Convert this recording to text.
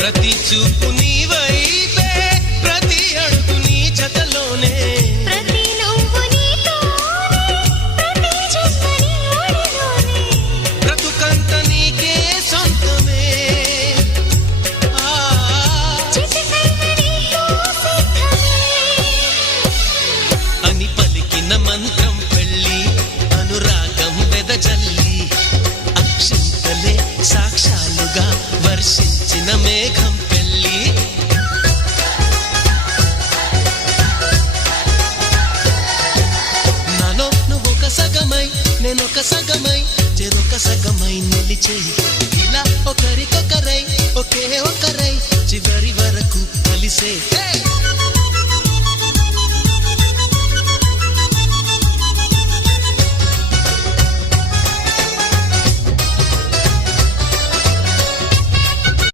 ప్రతి చూపు నీ వైపే, ప్రతి అడుగు నీ జతలోనే, ప్రతి నవ్వు నీతోనే, ప్రతి జన్మ నీ ఒడిలోనే, బ్రతుకంత నీకే సొంతమే. చిటికైన నీతో సిద్ధమే. అని పలికిన మంత్రం పెళ్ళి, అనురాగం వెదజల్లి, అక్షింతలే సాక్ష్యాలుగా వర్షించిన మేఘం పెళ్ళి. నాలో నువ్వొక సగమై, నేనొక సగమై, చెరొక సగమై నిలిచేయి. ఇలా ఒకరికొకరై, ఒకే ఒకరై, చివరి వరకు కలిసే.